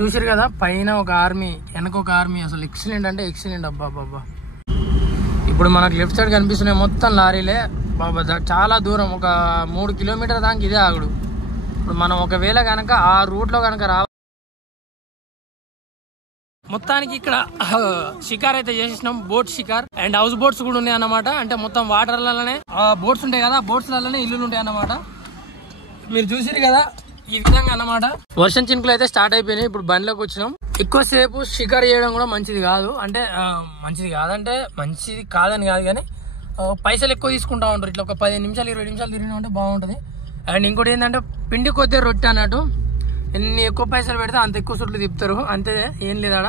చూసారు కదా, పైన ఒక ఆర్మీ, వెనక ఒక ఆర్మీ. అసలు ఎక్సలెంట్ అంటే ఎక్సలెంట్. అబ్బా బాబా. ఇప్పుడు మనకు లెఫ్ట్ సైడ్ కనిపిస్తున్నాయి మొత్తం లారీలే బాబా. చాలా దూరం, ఒక 3 కిలోమీటర్ దాకా ఇదే ఆగుడు. ఇప్పుడు మనం ఒకవేళ కనుక ఆ రూట్లో కనుక మొత్తానికి ఇక్కడ షికార్ అయితే చేసేసినాం. బోట్ షికార్ అండ్ హౌస్ బోట్స్ కూడా ఉన్నాయి అన్నమాట. అంటే మొత్తం వాటర్లలోనే బోట్స్ ఉంటాయి కదా, బోట్స్లలోనే ఇల్లులు ఉంటాయి అన్నమాట. మీరు చూసిరు కదా ఈ విధంగా అన్నమాట. వర్షం చినుకులు అయితే స్టార్ట్ అయిపోయినాయి. ఇప్పుడు బండిలోకి వచ్చినాం. ఎక్కువసేపు షికార్ చేయడం కూడా మంచిది కాదు. అంటే మంచిది కాదని కాదు కానీ పైసలు ఎక్కువ తీసుకుంటా ఉంటారు. ఇట్లా ఒక 15 నిమిషాలు 20 నిమిషాలు తిరిగినా ఉంటే బాగుంటుంది. అండ్ ఇంకోటి ఏంటంటే పిండి కొద్దిగా రొట్టె అన్నట్టు. ఎన్ని ఎక్కువ పైసలు పెడితే అంత ఎక్కువ సుట్లు తిప్పుతారు, అంతే, ఏం లేదాడ.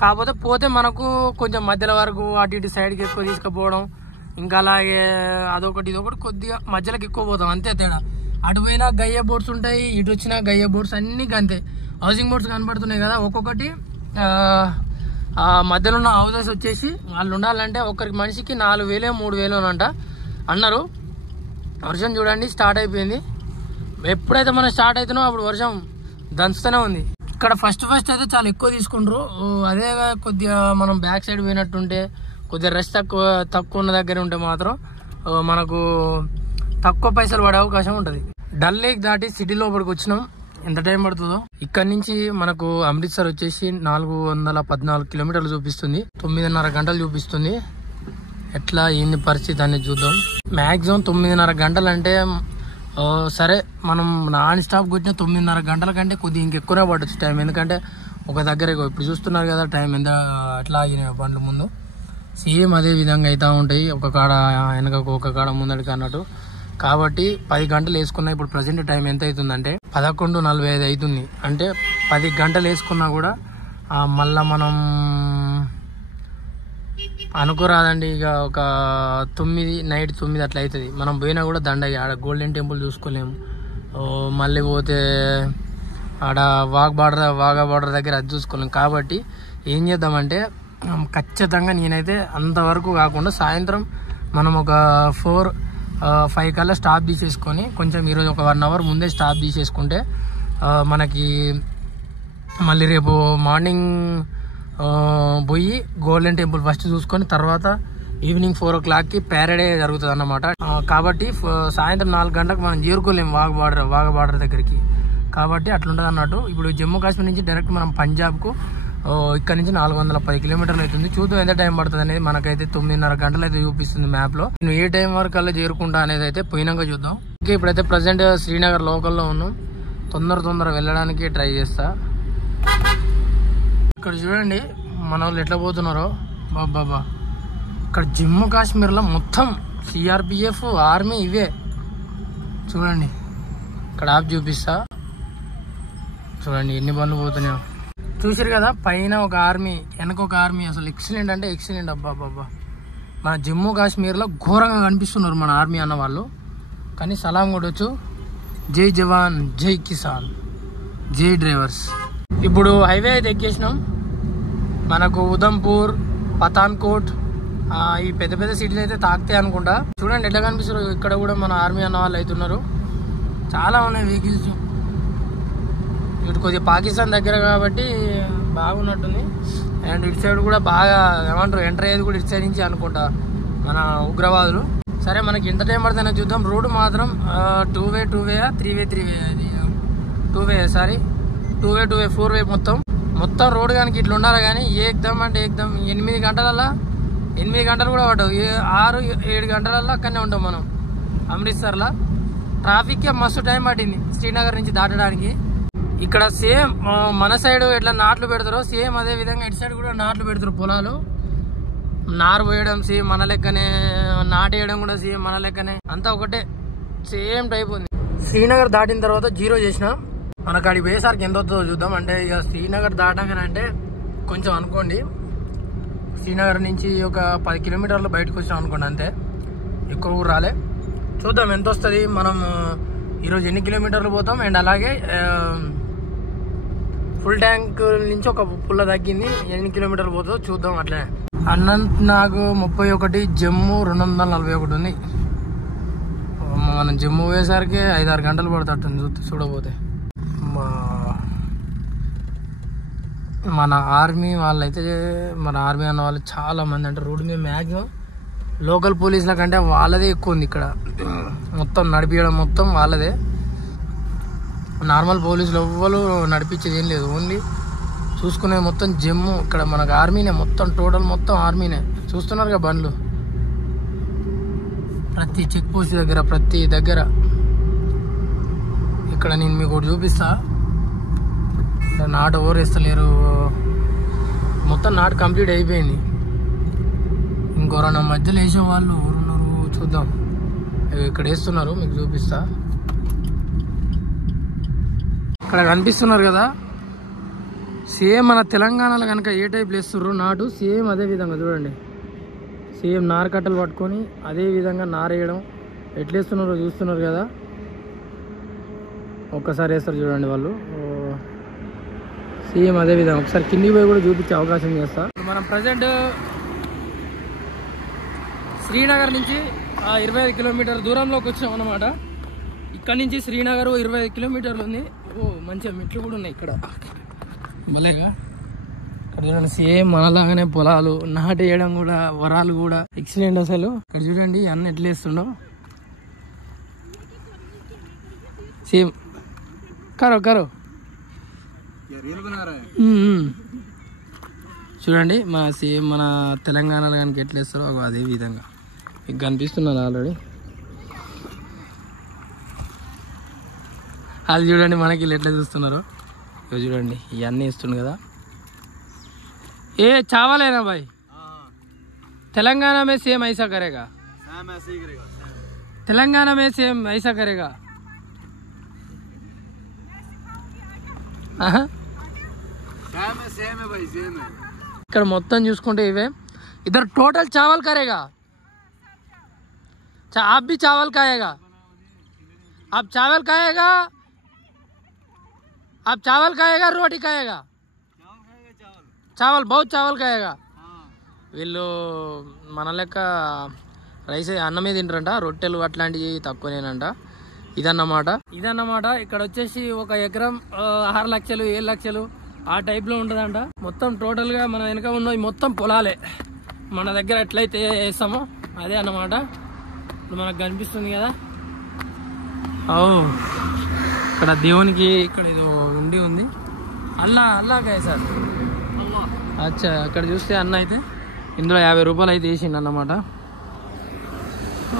కాకపోతే పోతే మనకు కొంచెం మధ్యలో వరకు అటు ఇటు సైడ్కి ఎక్కువ తీసుకుపోవడం, ఇంకా అలాగే అదొకటి ఇదొకటి కొద్దిగా మధ్యలోకి ఎక్కువ పోతాం, అంతే తేడా. అటు పోయినా గయ్య బోట్స్ ఉంటాయి, ఇటు వచ్చినా గయ్య బోట్స్, అన్ని అంతే. హౌసింగ్ బోట్స్ కనబడుతున్నాయి కదా, ఒక్కొక్కటి మధ్యలో ఉన్న హౌసెస్ వచ్చేసి వాళ్ళు ఉండాలంటే ఒకరికి మనిషికి 4,000 3,000 అంట అన్నారు. వర్షం చూడండి స్టార్ట్ అయిపోయింది. ఎప్పుడైతే మనం స్టార్ట్ అవుతున్నామో అప్పుడు వర్షం దంచుతూనే ఉంది. ఇక్కడ ఫస్ట్ అయితే చాలా ఎక్కువ తీసుకుంటారు. అదే కొద్దిగా మనం బ్యాక్ సైడ్ పోయినట్టుంటే, కొద్దిగా రష్ తక్కువ ఉన్న దగ్గర ఉంటే మాత్రం మనకు తక్కువ పైసలు పడే అవకాశం ఉంటుంది. డల్ లేక్ దాటి సిటీ లోపలికి వచ్చినాం. ఎంత టైం పడుతుందో. ఇక్కడ నుంచి మనకు అమృత్సర్ వచ్చేసి 414 కిలోమీటర్లు చూపిస్తుంది. 9.5 గంటలు చూపిస్తుంది. ఎట్లా ఏంది పరిస్థితి అనేది చూద్దాం. మాక్సిమం 9.5 గంటలు అంటే సరే, మనం నాన్ స్టాప్ కొట్టిన 9.5 గంటల కంటే కొద్దిగా ఇంకెక్కువనే పడవచ్చు టైం. ఎందుకంటే ఒక దగ్గర ఇప్పుడు చూస్తున్నారు కదా టైం ఎంత అట్లా ఆగినాయి బండ్లు ముందు. సేమ్ అదే విధంగా అవుతూ ఉంటాయి, ఒక కాడ వెనకకు ఒక కాడ ముందడికి అన్నట్టు. కాబట్టి 10 గంటలు వేసుకున్నా. ఇప్పుడు ప్రజెంట్ టైం ఎంత అవుతుందంటే 11:45 అవుతుంది. అంటే 10 గంటలు వేసుకున్నా కూడా మళ్ళా మనం అనుకోరాదండి. ఇక ఒక 9 నైట్ 9 అట్లా అవుతుంది. మనం పోయినా కూడా దండగా ఆడ గోల్డెన్ టెంపుల్ చూసుకోలేము. మళ్ళీ పోతే ఆడ వాగా బార్డర్ దగ్గర అది చూసుకోలేము. కాబట్టి ఏం చేద్దామంటే ఖచ్చితంగా నేనైతే అంతవరకు కాకుండా సాయంత్రం మనం ఒక 4-5 కల్లా స్టాప్ తీసేసుకొని, కొంచెం ఈరోజు ఒక 1 అవర్ ముందే స్టాప్ తీసేసుకుంటే మనకి మళ్ళీ రేపు మార్నింగ్ పోయి గోల్డెన్ టెంపుల్ ఫస్ట్ చూసుకొని తర్వాత ఈవినింగ్ 4 o'clockకి ప్యారడే జరుగుతుంది అన్నమాట. కాబట్టి సాయంత్రం 4 గంటలకు మనం చేరుకోలేము వాగా బార్డర్ దగ్గరికి. కాబట్టి అట్లుంటుంది అన్నట్టు. ఇప్పుడు జమ్మూ కాశ్మీర్ నుంచి డైరెక్ట్ మనం పంజాబ్కు ఇక్కడ నుంచి 410 కిలోమీటర్లు అవుతుంది. చూద్దాం ఎంత టైం పడుతుంది అనేది. మనకైతే 9.5 గంటలు అయితే చూపిస్తుంది మ్యాప్ లో. నేను ఏ టైం వరకు అలా చేరుకుంటా అనేది అయితే పోయినాక చూద్దాం. ఓకే, ఇప్పుడైతే ప్రజెంట్ శ్రీనగర్ లోకల్లో ఉన్నాం. తొందర వెళ్ళడానికి ట్రై చేస్తా. ఇక్కడ చూడండి మన వాళ్ళు ఎట్లా పోతున్నారో బాబా. ఇక్కడ జమ్మూ కాశ్మీర్లో మొత్తం సిఆర్పిఎఫ్, ఆర్మీ ఇవే చూడండి. ఇక్కడ ఆప్ చూపిస్తా చూడండి ఎన్ని బండ్లు పోతున్నాయో. చూసారు కదా, పైన ఒక ఆర్మీ, వెనక ఒక ఆర్మీ. అసలు ఎక్సలెంట్ అంటే ఎక్సలెంట్. అబ్బా బాబా. మన జమ్మూ కాశ్మీర్లో ఘోరంగా కనిపిస్తున్నారు మన ఆర్మీ అన్న వాళ్ళు. కానీ సలాం కొట్టొచ్చు. జై జవాన్, జై కిసాన్, జై డ్రైవర్స్. ఇప్పుడు హైవే అయితే ఎక్కేసినాం. మనకు ఉదంపూర్, పఠాన్కోట్ ఈ పెద్ద సిటీలు అయితే తాకుతాయి అనుకుంటా. చూడండి ఎట్లా కనిపిస్తారు. ఇక్కడ కూడా మన ఆర్మీ అన్న వాళ్ళు అవుతున్నారు. చాలా ఉన్నాయి వెహికల్స్. ఇటు కొద్దిగా పాకిస్తాన్ దగ్గర కాబట్టి బాగున్నట్టుంది. అండ్ ఇటు సైడ్ కూడా బాగా ఏమంటారు ఎంటర్ అయ్యేది కూడా ఇటు సైడ్ నుంచి అనుకుంటా మన ఉగ్రవాదులు. సరే, మనకి ఎంత టైం పడుతుందో చూద్దాం. రోడ్డు మాత్రం 2-way 3-way 2-way sorry 2-way 4-way మొత్తం రోడ్డు కానీ ఇట్లా ఉండాలి. కానీ ఏకదమ్ అంటే ఏకదమ్ 8 గంటలు కూడా పడవు. 6-7 గంటలల్లో అక్కడనే ఉంటాం మనం అమృత్సర్లో. ట్రాఫిక్కే మస్తు టైం పట్టింది శ్రీనగర్ నుంచి దాటడానికి. ఇక్కడ సేమ్ మన సైడ్ ఎట్లా నాట్లు పెడతారో సేమ్ అదే విధంగా ఇటు సైడ్ కూడా నాట్లు పెడతారు. పొలాలు నారు పోయడం సేమ్ మన లెక్కనే, నాటేయడం కూడా సేమ్ మన లెక్కనే, అంతా ఒకటే సేమ్ టైప్ ఉంది. శ్రీనగర్ దాటిన తర్వాత 0 చేసిన. మనకు అడిగి పోయేసరికి ఎంత అవుతుందో చూద్దాం. అంటే ఇక శ్రీనగర్ దాటాకనంటే కొంచెం అనుకోండి, శ్రీనగర్ నుంచి ఒక 10 కిలోమీటర్లు బయటకు వచ్చాం అనుకోండి, అంతే, ఎక్కువ ఊరు రాలే. చూద్దాం ఎంత వస్తుంది. మనం ఈరోజు ఎన్ని కిలోమీటర్లు పోతాం. అండ్ అలాగే ఫుల్ ట్యాంక్ నుంచి ఒక పుల్ల తగ్గింది, ఎన్ని కిలోమీటర్లు పోతుందో చూద్దాం. అట్లనే అనంతనాగ్ 31, జమ్మూ 241 ఉంది. మనం జమ్మూ పోయేసరికి 5-6 గంటలు పడుతుంది చూడబోతే. మన ఆర్మీ వాళ్ళైతే మన ఆర్మీ అన్న వాళ్ళు చాలా మంది అంటే రోడ్డు మీద మ్యాక్సిమం లోకల్ పోలీసుల కంటే వాళ్ళదే ఎక్కువ ఉంది ఇక్కడ. మొత్తం నడిపించడం మొత్తం వాళ్ళదే. నార్మల్ పోలీసులు ఎవ్వరు నడిపించేది ఏం లేదు. ఓన్లీ చూసుకునేది మొత్తం జమ్ము. ఇక్కడ మనకు ఆర్మీనే మొత్తం, టోటల్ మొత్తం ఆర్మీనే. చూస్తున్నారుగా బండ్లు ప్రతి చెక్ పోస్ట్ దగ్గర, ప్రతి దగ్గర. ఇక్కడ నేను మీకు ఒకటి చూపిస్తా. నాటు ఎవరు వేస్తలేరు, మొత్తం నాటు కంప్లీట్ అయిపోయింది. ఇంకొరన్న మధ్యలో వేసే వాళ్ళు ఎవరున్నారు చూద్దాం. ఇక్కడ వేస్తున్నారు, మీకు చూపిస్తా. ఇక్కడ కనిపిస్తున్నారు కదా, సేమ్ మన తెలంగాణలో కనుక ఏ టైప్ వేస్తుర్రు నాటు, సేమ్ అదే విధంగా చూడండి. సేమ్ నార కట్టలు పట్టుకొని అదే విధంగా నారేయడం ఎట్లేస్తున్నారో చూస్తున్నారు కదా. ఒక్కసారి వేస్తారు చూడండి వాళ్ళు, సేమ్ అదే విధంగా. ఒకసారి కిందికి పోయి కూడా చూపించే అవకాశం చేస్తా. మనం ప్రజెంట్ శ్రీనగర్ నుంచి 25 కిలోమీటర్ దూరంలోకి వచ్చాం అన్నమాట. ఇక్కడ నుంచి శ్రీనగర్ 25 కిలోమీటర్లు ఉంది. మంచిగా మెట్లు కూడా ఉన్నాయి ఇక్కడ, భలేగా. ఇక్కడ చూడండి సేమ్ మనలాగానే పొలాలు నాటేయడం కూడా, వరాలు కూడా ఎక్సలెంట్ అసలు. ఇక్కడ చూడండి అన్న ఎట్లా వేస్తుండో సేమ్. కరో కరో చూడండి సేమ్ మన తెలంగాణలో కనుక ఎట్లా వేస్తారో అదే విధంగా మీకు కనిపిస్తున్నారు ఆల్రెడీ. అది చూడండి మనకి వీళ్ళు ఎట్లా చూస్తున్నారు. ఇవి చూడండి ఇవన్నీ వేస్తుండు కదా. ఏ చావాలేనా భాయ్, తెలంగాణ में सेम ऐसा करेगा, तेलंगाना में सेम ऐसा करेगा. ఇక్కడ మొత్తం చూసుకుంటే ఇవే. इधर टोटल चावल करेगा, आप भी चावल खाएगा, आप चावल खाएगा, आप चावल खाएगा रोटी खाएगा, చావల్ బహుత్ చావల్ కాయగా. వీళ్ళు మన లెక్క రైస్ అన్నమే తింటారంట, రొట్టెలు అట్లాంటివి తక్కువనేనంట. ఇదన్నమాట. ఇక్కడ వచ్చేసి 1 ఎకరం 6 లక్షలు 7 లక్షలు ఆ టైప్లో ఉంటుందంట. మొత్తం టోటల్గా మన వెనక ఉన్నవి మొత్తం పొలాలే. మన దగ్గర ఎట్లయితే వేస్తామో అదే అన్నమాట. ఇప్పుడు మనకు కనిపిస్తుంది కదా. ఇక్కడ దేవునికి ఇక్కడ ఏదో ఉంది. అల్లా కాయ సార్. అచ్చా, అక్కడ చూస్తే అన్న అయితే ఇందులో 50 రూపాయలు అయితే వేసిండు అన్నమాట.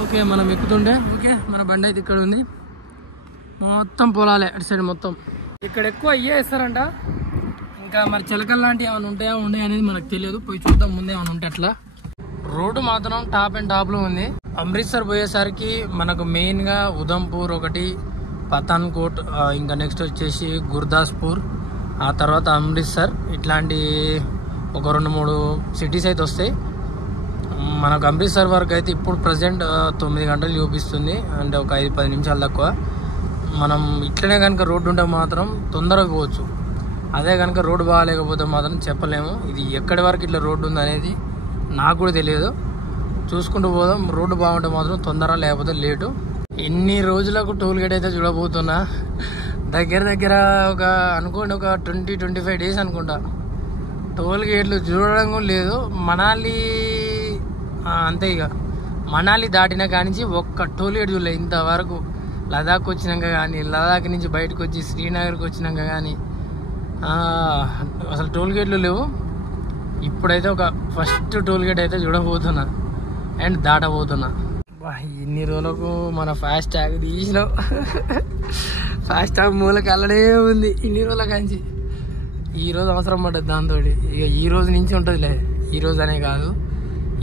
ఓకే, మనం ఎక్కుతుంటే ఓకే, మన బండి అయితే ఇక్కడ ఉంది. మొత్తం పొలాలే అటు సైడ్ మొత్తం. ఇక్కడ ఎక్కువ అయ్యే వేస్తారంట. ఇంకా మరి చిలకలు లాంటివి ఏమైనా ఉంటాయా ఉన్నాయి అనేది మనకు తెలియదు. పోయి చూద్దాం ముందే ఏమైనా ఉంటే అట్లా. రోడ్డు మాత్రం టాప్ అండ్ టాప్లో ఉంది. అమృత్సర్ పోయేసరికి మనకు మెయిన్గా ఉదంపూర్ ఒకటి, పఠాన్కోట్, ఇంకా నెక్స్ట్ వచ్చేసి గుర్దాస్పూర్, ఆ తర్వాత అమృత్సర్, ఇట్లాంటి ఒక 2-3 సిటీస్ అయితే వస్తాయి. మనకు అమృత్సర్ వరకు అయితే ఇప్పుడు ప్రజెంట్ 9 గంటలు చూపిస్తుంది, అంటే ఒక 5-10 నిమిషాలు తక్కువ. మనం ఇట్లనే కనుక రోడ్డు ఉంటే మాత్రం తొందరగా పోవచ్చు. అదే కనుక రోడ్డు బాగాలేకపోతే మాత్రం చెప్పలేము. ఇది ఎక్కడి వరకు ఇట్లా రోడ్డు ఉంది అనేది నాకు కూడా తెలియదు. చూసుకుంటూ పోదాం. రోడ్డు బాగుంటే మాత్రం తొందర, లేకపోతే లేటు. ఎన్ని రోజులకు టోల్ గేట్ అయితే చూడబోతున్నా. దగ్గర ఒక అనుకోండి ఒక 20-25 డేస్ అనుకుంటా. టోల్ గేట్లు చూడడం లేదు. మనాలి అంతే, ఇక మనాలి దాటినా కానించి ఒక్క టోల్ గేట్ చూడలేదు ఇంతవరకు. లదాఖ్ వచ్చినాక కానీ, లదాఖ్ నుంచి బయటకు వచ్చి శ్రీనగర్కి వచ్చినాక కానీ అసలు టోల్ గేట్లు లేవు. ఇప్పుడైతే ఒక ఫస్ట్ టోల్ గేట్ అయితే చూడబోతున్నా అండ్ దాటబోతున్నా. ఇన్ని రోజులకు మన ఫాస్ట్ ట్యాగ్ తీసినాం. ఫాస్ట్ ట్యాగ్ మూలకి అల్లడే ఉంది ఇన్ని రోజుల కాంచి. ఈరోజు అవసరం పడ్డది దాంతో. ఇక ఈ రోజు నుంచి ఉంటుందిలే, ఈ రోజు అనే కాదు,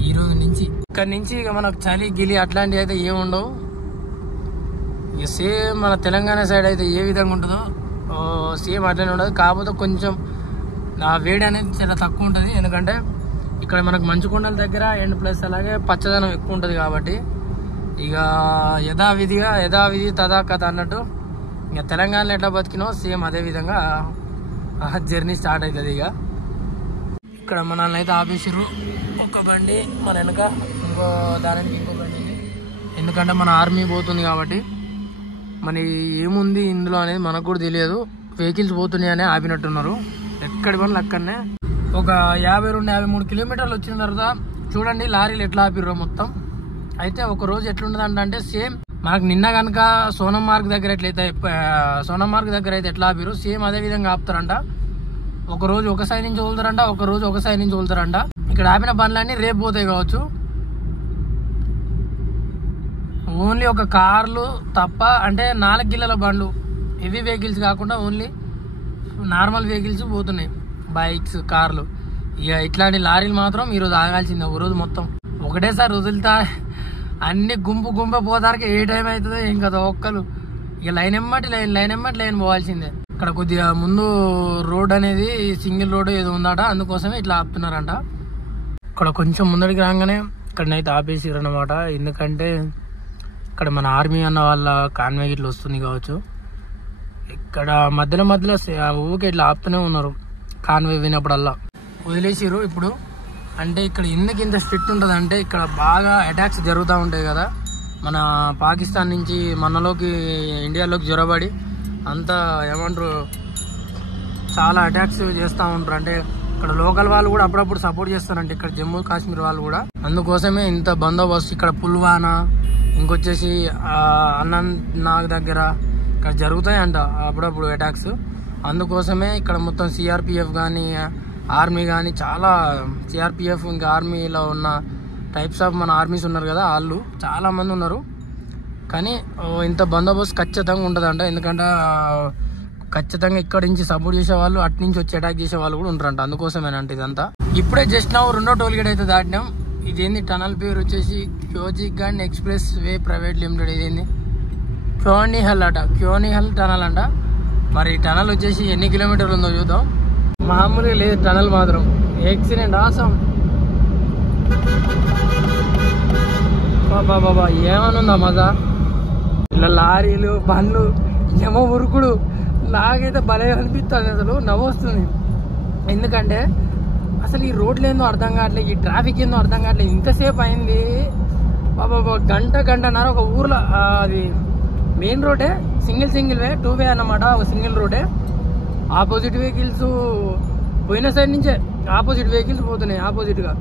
ఈ రోజు నుంచి. ఇక్కడ నుంచి ఇక మనకు చలి గిలి అట్లాంటివి అయితే ఏముండవు. ఇక సేమ్ మన తెలంగాణ సైడ్ అయితే ఏ విధంగా ఉంటుందో సేమ్ అట్లనే ఉండదు. కాకపోతే కొంచెం ఆ వేడి అనేది చాలా తక్కువ ఉంటుంది. ఎందుకంటే ఇక్కడ మనకు మంచుకొండల దగ్గర అండ్ ప్లస్ అలాగే పచ్చదనం ఎక్కువ ఉంటుంది కాబట్టి ఇక యథావిధి తదా కథ అన్నట్టు. ఇక తెలంగాణలో ఎట్లా బతికినో సేమ్ అదే విధంగా జర్నీ స్టార్ట్ అవుతుంది. ఇక ఇక్కడ మనల్ని అయితే ఆపేసారు. ఒక బండి మన వెనక, ఇంకో దానికి ఇంకో బండి. ఎందుకంటే మన ఆర్మీ పోతుంది కాబట్టి మరి ఏముంది ఇందులో అనేది మనకు కూడా తెలియదు. వెహికల్స్ పోతున్నాయి అని ఆపినట్టున్నారు. ఎక్కడి పనులు అక్కడనే. ఒక 52-53 కిలోమీటర్లు వచ్చిన తర్వాత చూడండి లారీలు ఎట్లా ఆపిర్రో మొత్తం. అయితే ఒక రోజు ఎట్లుంటది అంటే సేమ్ మనకు నిన్న కనుక సోనం మార్గ్ దగ్గర అయితే ఎట్లా ఆపిరు సేమ్ అదే విధంగా ఆపుతారంట. ఒక రోజు ఒక సైడ్ నుంచి వదులుతారంట, ఒక రోజు ఒక సైడ్ నుంచి వదులుతారంట. ఇక్కడ ఆపిన బండ్లన్నీ రేపు పోతాయి కావచ్చు. ఓన్లీ ఒక కార్లు తప్ప, అంటే 4 గిల్లల బండ్లు హెవీ వెహికల్స్ కాకుండా ఓన్లీ నార్మల్ వెహికల్స్ పోతున్నాయి, బైక్స్, కార్లు. ఇక ఇట్లాంటి లారీలు మాత్రం ఈరోజు ఆగాల్సిందే. ఒక రోజు మొత్తం ఒకటేసారి వదులుతా అన్ని గుంపు పోతారికి ఏ టైం అవుతుందో ఏం కదా ఒక్కరు. ఇక లైన్ ఎమ్మటి పోవాల్సిందే. ఇక్కడ కొద్దిగా ముందు రోడ్ అనేది సింగిల్ రోడ్ ఏదో ఉందట, అందుకోసమే ఇట్లా ఆపుతున్నారంట. ఇక్కడ కొంచెం ముందడికి రాగానే ఇక్కడనైతే ఆపేసిరన్నమాట. ఎందుకంటే ఇక్కడ మన ఆర్మీ అన్న వాళ్ళ కాన్వాయ్ ఇట్లా వస్తుంది కావచ్చు. ఇక్కడ మధ్యలో ఊకే ఇట్లా ఆపుతూనే ఉన్నారు కాన్వాయ్ వినప్పుడల్లా. వదిలేసిరు ఇప్పుడు. అంటే ఇక్కడ ఎందుకు ఇంత స్ట్రిక్ట్ ఉంటుంది అంటే ఇక్కడ బాగా అటాక్స్ జరుగుతూ ఉంటాయి కదా. మన పాకిస్తాన్ నుంచి మనలోకి ఇండియాలోకి జొరబడి అంతా ఏమంటారు చాలా అటాక్స్ చేస్తూ ఉంటారు. అంటే ఇక్కడ లోకల్ వాళ్ళు కూడా అప్పుడప్పుడు సపోర్ట్ చేస్తారంట, ఇక్కడ జమ్మూ కాశ్మీర్ వాళ్ళు కూడా. అందుకోసమే ఇంత బందోబస్తు. ఇక్కడ పుల్వానా, ఇంకొచ్చేసి అనంతనాగ్ దగ్గర ఇక్కడ జరుగుతాయంట అప్పుడప్పుడు అటాక్స్. అందుకోసమే ఇక్కడ మొత్తం సిఆర్పిఎఫ్ కానీ ఆర్మీ కానీ చాలా సిఆర్పిఎఫ్ ఇంకా ఆర్మీలో ఉన్న టైప్స్ ఆఫ్ మన ఆర్మీస్ ఉన్నారు కదా, వాళ్ళు చాలా మంది ఉన్నారు. కానీ ఇంత బందోబస్తు ఖచ్చితంగా ఉంటుందంట. ఎందుకంటే ఖచ్చితంగా ఇక్కడ నుంచి సపోర్ట్ చేసే వాళ్ళు, అటు నుంచి వచ్చి అటాక్ చేసే వాళ్ళు కూడా ఉంటారంట. అందుకోసమేనంట ఇదంతా. ఇప్పుడే జస్ట్ నా 2వ టోల్ గేట్ అయితే దాటినాం. ఇదేంది టనల్ పేరు వచ్చేసి క్యోజిగండ్ ఎక్స్ప్రెస్ వే ప్రైవేట్ లిమిటెడ్. ఇదేంది క్యోనిహల్ అట, క్యోనిహల్ టనల్ అంట. మరి టనల్ వచ్చేసి ఎన్ని కిలోమీటర్లు ఉందో చూద్దాం. మామూలుగా లేదు టనల్ మాత్రం. యాక్సిడెంట్ ఆసం బాబా ఏమనుందా మజా. ఇలా లారీలు బండ్లు ఏమో ఉరుకుడు నాకైతే భలే అనిపిస్తుంది. అసలు నవ్వు వస్తుంది. ఎందుకంటే అసలు ఈ రోడ్లు ఏందో అర్థం కావట్లేదు, ఈ ట్రాఫిక్ ఏందో అర్థం కావట్లేదు. ఇంతసేపు అయింది బాబా, గంటన్నర. ఒక ఊర్లో అది మెయిన్ రోడే, సింగిల్ వే, 2 వే అన్నమాట. ఒక సింగిల్ రోడే. ఆపోజిట్ వెహికల్స్ పోయిన సైడ్ నుంచే ఆపోజిట్ వెహికల్స్ పోతున్నాయి ఆపోజిట్గా.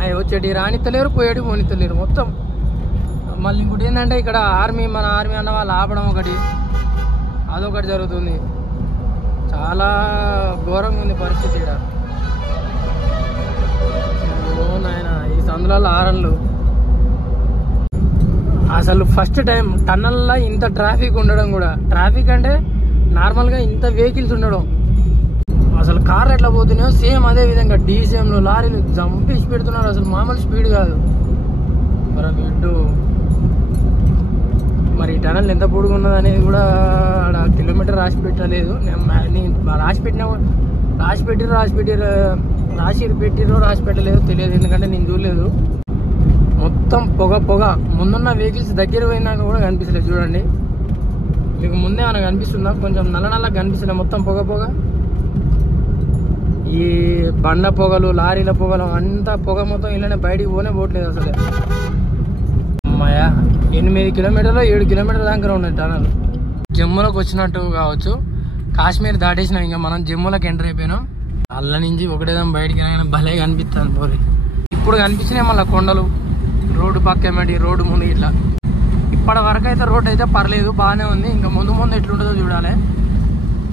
అవి వచ్చేటి రానిత్తలేరు, పోయేటి పోనిత్తలేరు మొత్తం. మళ్ళీ ఇంకోటి ఏంటంటే ఇక్కడ మన ఆర్మీ అన్న వాళ్ళు ఆపడం ఒకటి, అదొకటి జరుగుతుంది. చాలా ఘోరంగా ఉంది పరిస్థితి ఇక్కడ. నాయన ఈ సందులలో ఆరన్లు. అసలు ఫస్ట్ టైం టన్నల్లో ఇంత ట్రాఫిక్ ఉండడం కూడా. ట్రాఫిక్ అంటే నార్మల్గా ఇంత వెహికల్స్ ఉండడం. అసలు కార్లు ఎట్లా పోతున్నాయో సేమ్ అదే విధంగా డీసీఎంలు లారీలు జంపేసి పెడుతున్నారు. అసలు మామూలు స్పీడ్ కాదు. మరి ఈ టనల్ ఎంత పొడుగున్నది అనేది కూడా కిలోమీటర్ రాసి పెట్టలేదు. రాసి పెట్టలేదు తెలియదు, ఎందుకంటే నేను చూడలేదు. మొత్తం పొగ. ముందున్న వెహికల్స్ దగ్గర పోయినాక కూడా కనిపిస్తలేదు. చూడండి మీకు ముందే ఏమైనా కనిపిస్తుందా? కొంచెం నల్ల కనిపిస్తుంది. మొత్తం పొగ. ఈ బండ పొగలు, లారీల పొగలు, అంతా పొగ మొత్తం ఇలానే బయటికి పోవట్లేదు అసలు. అమ్మాయా 8 కిలోమీటర్లు 7 కిలోమీటర్ల దాకా ఉన్నాయి టనల్. జమ్మూలోకి వచ్చినట్టు కావచ్చు. కాశ్మీర్ దాటేసినాం, ఇంకా మనం జమ్మూలోకి ఎంటర్ అయిపోయినాం. అల్ల నుంచి ఒకటేదాం బయటికి భలే కనిపిస్తుంది పోరి. ఇప్పుడు కనిపించినాయి మళ్ళీ కొండలు, రోడ్డు పక్క రోడ్డు ముందు ఇట్లా. ఇప్పటి వరకు అయితే రోడ్ అయితే పర్లేదు, బాగానే ఉంది. ఇంకా ముందు ఎట్లుంటుందో చూడాలి.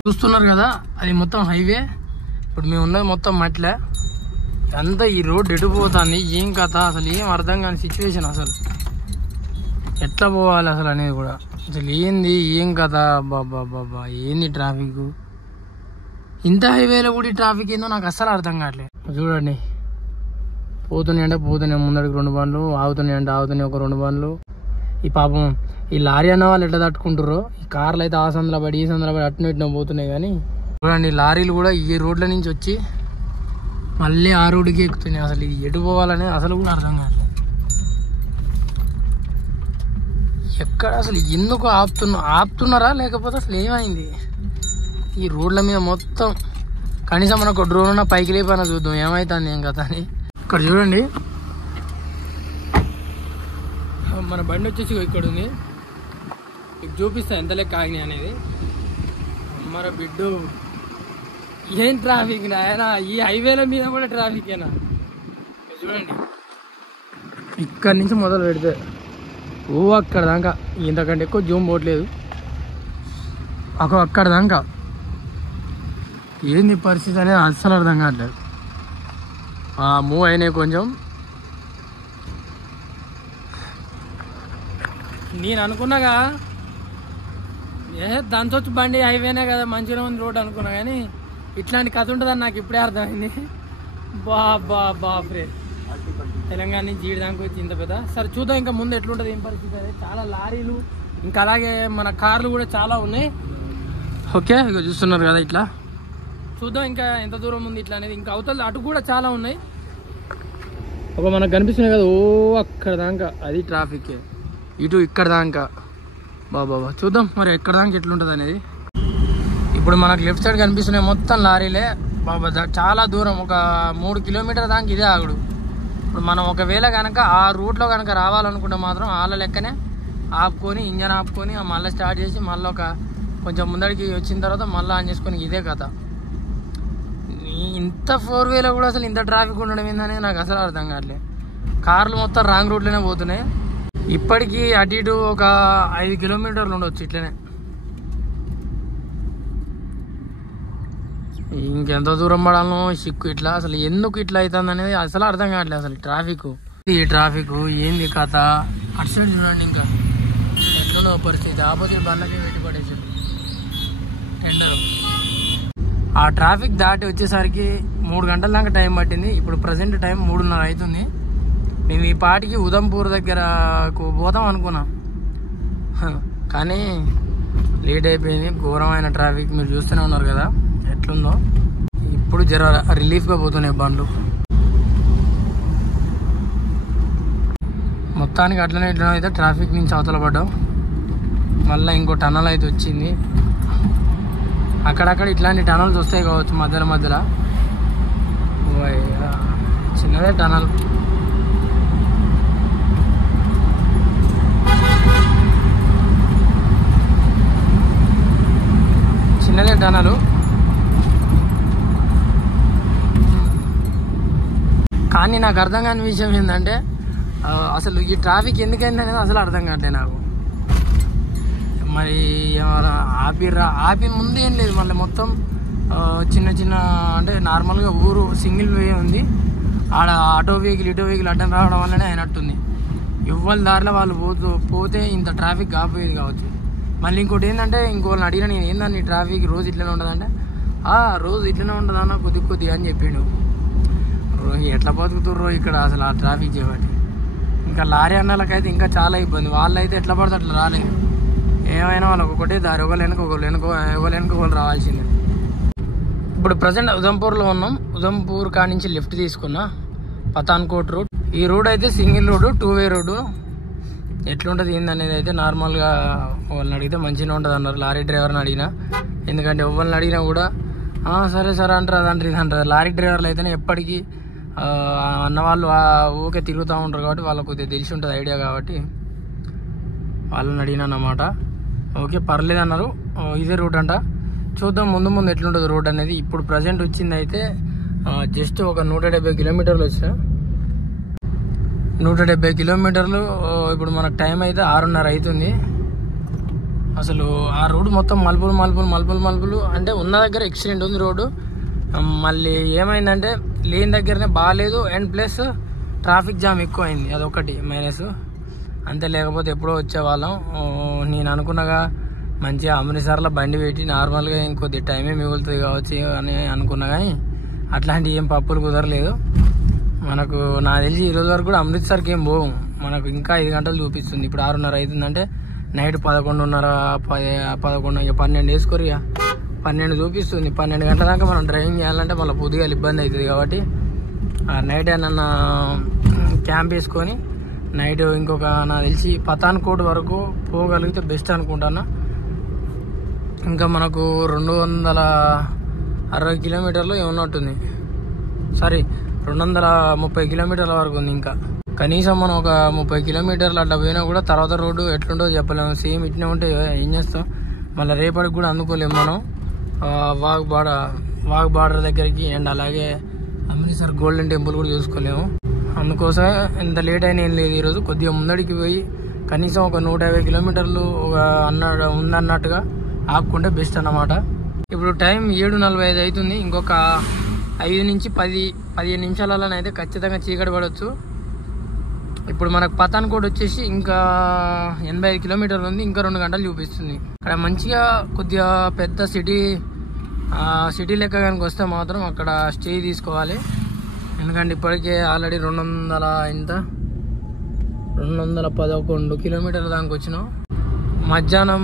చూస్తున్నారు కదా అది మొత్తం హైవే. ఇప్పుడు మేము ఉన్నది మొత్తం మట్లే. అంతా ఈ రోడ్ ఎడిపోతుంది. ఏం కథ అసలు ఏం అర్థం కాని సిచ్యువేషన్. అసలు ఎట్లా పోవాలి అసలు అనేది కూడా అసలు ఏంది ఏం కథ. బాబా ఏంది ట్రాఫిక్. ఇంత హైవేలో కూడా ట్రాఫిక్ ఏందో నాకు అస్సలు అర్థం కావట్లేదు. చూడండి పోతున్నాయి ముందడికి 2 బండ్లు, ఆగుతున్నాయి ఒక 2 బండ్లు. ఈ పాపం ఈ లారీ అన్న వాళ్ళు ఎట్లా తట్టుకుంటారో. ఈ కార్లు అయితే ఆ సందులో పడి ఈ సందులో పడి అట్టిన ఇట్టిన పోతున్నాయి. కానీ చూడండి లారీలు కూడా ఈ రోడ్ల నుంచి వచ్చి మళ్ళీ ఆ రోడ్డుకి ఎక్కుతున్నాయి. అసలు ఇది ఎటు పోవాలనేది అసలు కూడా అర్థం కావట్లేదు. ఎక్కడ అసలు ఎందుకు ఆపుతున్నారా లేకపోతే అసలు ఏమైంది ఈ రోడ్ల మీద మొత్తం. కనీసం మనకు డ్రోన్ ఉన్న పైకి లేపైనా చూద్దాం ఏమైతుంది ఏం కదా అని. ఇక్కడ చూడండి మన బండి వచ్చేసి ఇక్కడ ఉంది. మీకు చూపిస్తా ఎంత లెక్క ఆగినాయి అనేది. మన బిడ్డు ఏం ట్రాఫిక్ నాయనా, ఈ హైవేల మీద కూడా ట్రాఫికేనా? చూడండి, ఇక్కడి నుంచి మొదలు పెడితే అక్కడ దాకా, ఇంతకంటే ఎక్కువ జూమ్ పోవట్లేదు, అక్కడ దాకా ఏంది పరిస్థితి అనేది అస్సలు అర్థం కావట్లేదు. మూవ్ అయినాయి కొంచెం. నేను అనుకున్నాగా దాంతో బండి హైవేనే కదా, మంచిగా ఉంది రోడ్ అనుకున్నా, కానీ ఇట్లాంటి కథ ఉంటుందని నాకు ఇప్పుడే అర్థమైంది. బాబ్రే, తెలంగాణ నుంచి ఈడి దానికి వచ్చి ఇంత పెద్ద. సరే చూద్దాం ఇంకా ముందు ఎట్లుంటుంది, ఏం పరిస్థితి అనేది. చాలా లారీలు ఇంకా అలాగే మన కార్లు కూడా చాలా ఉన్నాయి. ఓకే, ఇక చూస్తున్నారు కదా, ఇట్లా చూద్దాం ఇంకా ఎంత దూరం ఉంది ఇట్లా అనేది. ఇంకా అవతల అటు కూడా చాలా ఉన్నాయి. ఒక మనకు కనిపిస్తున్నాయి కదా, అక్కడ దాకా అది ట్రాఫిక్, ఇటు ఇక్కడ దాకా. బాబా చూద్దాం మరి ఎక్కడ దాకా ఎట్లుంటుంది అనేది. ఇప్పుడు మనకు లెఫ్ట్ సైడ్ కనిపిస్తున్నాయి మొత్తం లారీలే బాబా. చాలా దూరం, ఒక 3 కిలోమీటర్ల దాకా ఇదే ఆగుడు. ఇప్పుడు మనం ఒకవేళ కనుక ఆ రూట్లో కనుక రావాలనుకుంటే మాత్రం వాళ్ళ లెక్కనే ఆపుకొని, ఇంజన్ ఆపుకొని మళ్ళీ స్టార్ట్ చేసి మళ్ళీ కొంచెం ముందడికి వచ్చిన తర్వాత మళ్ళీ ఆన్ చేసుకొని ఇదే కథ. ఇంత 4-వేలో కూడా అసలు ఇంత ట్రాఫిక్ ఉండడం ఏందనేది నాకు అసలు అర్థం కావట్లేదు. కార్లు మొత్తం రాంగ్ రూట్లోనే పోతున్నాయి. ఇప్పటికీ అటు ఇటు ఒక 5 కిలోమీటర్లు ఉండొచ్చు ఇట్లనే. ఇంకెంత దూరం పడాలనో సిక్కు ఇట్లా, అసలు ఎందుకు ఇట్లా అవుతుంది అనేది అసలు అర్థం కావట్లేదు. అసలు ఈ ట్రాఫిక్ ఏంది కథ. అటు సైడ్ చూడండి ఇంకా ఎట్లుండో పరిస్థితి. ఆపోజిట్ బండ్లకి పెట్టి పడేసారు టెండర్. ఆ ట్రాఫిక్ దాటి వచ్చేసరికి 3 గంటల దాకా టైం పట్టింది. ఇప్పుడు ప్రజెంట్ టైం 3:30 అవుతుంది. మేము ఈ పాటికి ఉదంపూర్ దగ్గరకు పోతాం అనుకున్నాం, కానీ లేట్ అయిపోయింది. ఘోరమైన ట్రాఫిక్ మీరు చూస్తూనే ఉన్నారు కదా ఎట్లుందో. ఇప్పుడు జర రిలీఫ్గా పోతున్నాయి బండ్లు. మొత్తానికి అట్లనే ఇట్లా అయితే ట్రాఫిక్ నుంచి అవతల పడ్డాం. మళ్ళీ ఇంకో టనల్ అయితే వచ్చింది. అక్కడక్కడ ఇట్లాంటి టనల్స్ వస్తాయి కావచ్చు మధ్యలో. చిన్నదే టనల్. కానీ నాకు అర్థం కాని విషయం ఏంటంటే అసలు ఈ ట్రాఫిక్ ఎందుకైంది అనేది అసలు అర్థం కావట్లేదు నాకు. మరి ఆపి ముందు ఏం లేదు, మళ్ళీ మొత్తం చిన్న అంటే నార్మల్గా ఊరు సింగిల్ వే ఉంది. ఆడ ఆటో వెహికల్ అడ్డం రావడం వల్లనే అయినట్టుంది. ఎవ్వరి దారిలో వాళ్ళు పోతే ఇంత ట్రాఫిక్ ఆపోయేది కావచ్చు. మళ్ళీ ఇంకోటి ఏంటంటే, ఇంకోళ్ళని అడిగినా నేను, ఏందని ట్రాఫిక్ రోజు ఇట్లనే ఉంటుందంటే, రోజు ఇట్లనే ఉంటుందన్న కొద్ది అని చెప్పిండు. ఎట్లా బతుకుతుర్రో ఇక్కడ అసలు ఆ ట్రాఫిక్ చేయబట్టి. ఇంకా లారీ అన్నలకైతే ఇంకా చాలా ఇబ్బంది. వాళ్ళైతే ఎట్లా పడితే అట్లా రాలేదు. ఏమైనా వాళ్ళకి ఒకటే దారి, ఒకళ్ళు రావాల్సిందే. ఇప్పుడు ప్రజెంట్ ఉదంపూర్లో ఉన్నాం. ఉదంపూర్ కాడి నుంచి లెఫ్ట్ తీసుకున్నా పతాన్కోట్ రూట్. ఈ రోడ్ అయితే సింగిల్ రోడ్డు, 2-వే రోడ్డు. ఎట్లుంటుంది ఏందనేది అయితే నార్మల్గా వాళ్ళని అడిగితే మంచిగా ఉంటుంది అన్నారు, లారీ డ్రైవర్ని అడిగినా. ఎందుకంటే ఎవరిని అడిగినా కూడా సరే అంటారు, అదంటారు ఇదంటారు. లారీ డ్రైవర్లు అయితేనే ఎప్పటికీ అన్నవాళ్ళు ఊకే తిరుగుతూ ఉంటారు కాబట్టి వాళ్ళకు కొద్దిగా తెలిసి ఉంటుంది ఐడియా, కాబట్టి వాళ్ళని అడిగినా అన్నమాట. ఓకే పర్లేదు అన్నారు, ఇదే రూట్ అంట. చూద్దాం ముందు ఎట్లుంటుంది రోడ్ అనేది. ఇప్పుడు ప్రజెంట్ వచ్చింది అయితే జస్ట్ ఒక 170 కిలోమీటర్లు వచ్చా. 170 కిలోమీటర్లు. ఇప్పుడు మనకు టైం అయితే 6:30 అవుతుంది. అసలు ఆ రోడ్డు మొత్తం మలుపులు అంటే ఉన్న దగ్గర ఎక్సిడెంట్ ఉంది రోడ్డు. మళ్ళీ ఏమైందంటే లేని దగ్గరనే బాగాలేదు, అండ్ ప్లస్ ట్రాఫిక్ జామ్ ఎక్కువ అయింది, అదొకటి మైనస్. అంతే, లేకపోతే ఎప్పుడో వచ్చేవాళ్ళం. నేను అనుకున్నగా మంచిగా అమృత్సర్లో బండి పెట్టి నార్మల్గా ఇంకొద్ది టైమే మిగులుతుంది కావచ్చు అని అనుకున్నా, కానీ అట్లాంటి ఏం పప్పులు కుదరలేదు మనకు. నాకు తెలిసి ఈరోజు వరకు కూడా అమృత్సర్కి ఏం పోవు. మనకు ఇంకా 5 గంటలు చూపిస్తుంది. ఇప్పుడు 6:30 అవుతుందంటే నైట్ 11:30, 12 వేసుకోరు, ఇక 12 చూపిస్తుంది. 12 గంటల దాకా మనం డ్రైవింగ్ చేయాలంటే మళ్ళీ పొద్దుగా ఇబ్బంది అవుతుంది. కాబట్టి నైట్ ఏమన్నా క్యాంప్ వేసుకొని నైట్ ఇంకొక నాకు తెలిసి పతాన్కోట్ వరకు పోగలిగితే బెస్ట్ అనుకుంటాను. ఇంకా మనకు 260 కిలోమీటర్లు ఏమన్నట్టుంది, సారీ 230 కిలోమీటర్ల వరకు ఉంది. ఇంకా కనీసం మనం ఒక 30 కిలోమీటర్లు అట్లా పోయినా కూడా తర్వాత రోడ్డు ఎట్లుంటుందో చెప్పలేము. సేమ్ ఇట్నే ఉంటే ఏం చేస్తాం, మళ్ళీ రేపటికి కూడా అందుకోలేము మనం. వాగుబాడ వాఘ్ బార్డర్ దగ్గరికి అండ్ అలాగే అమృత్సర్ గోల్డెన్ టెంపుల్ కూడా చూసుకోలేము. అందుకోసం ఎంత లేట్ అయినా ఏం లేదు. ఈరోజు కొద్దిగా ముందడికి పోయి కనీసం ఒక 150 కిలోమీటర్లు ఉందన్నట్టుగా ఆపుకుంటే బెస్ట్ అన్నమాట. ఇప్పుడు టైం 7:45 అవుతుంది. ఇంకొక 5 నుంచి 10-15 నిమిషాలలోనైతే ఖచ్చితంగా చీకటి పడవచ్చు. ఇప్పుడు మనకు పతాన్కోట్ వచ్చేసి ఇంకా 85 కిలోమీటర్లు ఉంది. ఇంకా 2 గంటలు చూపిస్తుంది. అక్కడ మంచిగా కొద్దిగా పెద్ద సిటీ లెక్క కనుక వస్తే మాత్రం అక్కడ స్టే తీసుకోవాలి. ఎందుకంటే ఇప్పటికే ఆల్రెడీ 211 కిలోమీటర్ల దానికి వచ్చినాం. మధ్యాహ్నం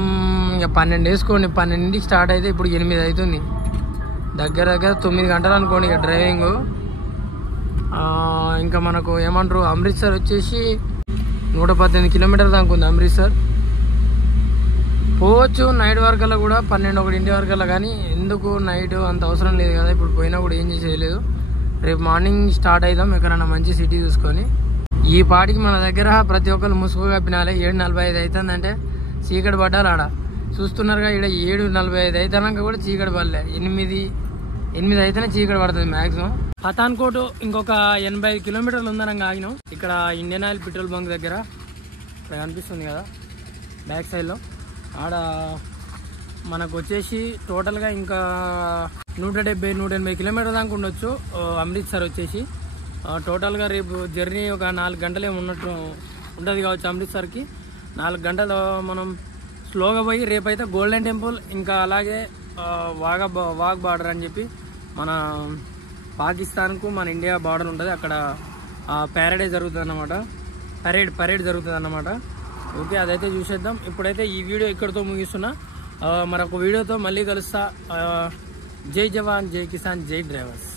ఇక 12 వేసుకోండి. 12కి స్టార్ట్ అయితే ఇప్పుడు 8 అవుతుంది. దగ్గర 9 గంటలు అనుకోండి ఇక డ్రైవింగ్. ఇంకా మనకు ఏమంటారు అమృత్సర్ వచ్చేసి 118 కిలోమీటర్ల దాకా ఉంది. అమృత్సర్ పోవచ్చు నైట్ వరకల్లా కూడా 12-1 వరకల్లా. కానీ ఎందుకు నైట్ అంత అవసరం లేదు కదా. ఇప్పుడు పోయినా కూడా ఏం చేసేయలేదు. రేపు మార్నింగ్ స్టార్ట్ అవుదాం ఎక్కడన్నా మంచి సిటీ చూసుకొని. ఈ పాటికి మన దగ్గర ప్రతి ఒక్కరు ముసుగు కప్పినాలే. 7:45 అవుతుందంటే చీకటి పడ్డాలి. ఆడ చూస్తున్నారుగా ఇక్కడ 7:45 అవుతాక కూడా చీకటి పడలే. 8 అయితేనే చీకటి పడుతుంది మ్యాక్సిమం. పతాన్కోట్ ఇంకొక 85 కిలోమీటర్లు ఉందనగా ఆగినాం. ఇక్కడ ఇండియన్ ఆయిల్ పెట్రోల్ బంక్ దగ్గర ఇక్కడ కనిపిస్తుంది కదా బ్యాక్ సైడ్లో. ఆడ మనకు వచ్చేసి టోటల్గా ఇంకా 170-180 కిలోమీటర్ల దాకా ఉండొచ్చు అమృత్సర్ వచ్చేసి. టోటల్గా రేపు జర్నీ ఒక 4 గంటలే ఉన్నట్టు ఉంటుంది కావచ్చు అమృత్సర్కి. 4 గంటలు మనం స్లోగా పోయి రేపైతే గోల్డెన్ టెంపుల్ ఇంకా అలాగే వాఘ్ బార్డర్ అని చెప్పి మన పాకిస్తాన్కు మన ఇండియా బార్డర్ ఉంటుంది. అక్కడ ప్యారేడ్ జరుగుతుంది అన్నమాట. పరేడ్ జరుగుతుంది అన్నమాట. ఓకే, అదైతే చూసేద్దాం. ఇప్పుడైతే ఈ వీడియో ఇక్కడితో ముగిస్తున్నా. మరొక వీడియోతో మళ్ళీ కలుస్తా. జై జవాన్, జై కిసాన్, జై డ్రైవర్స్.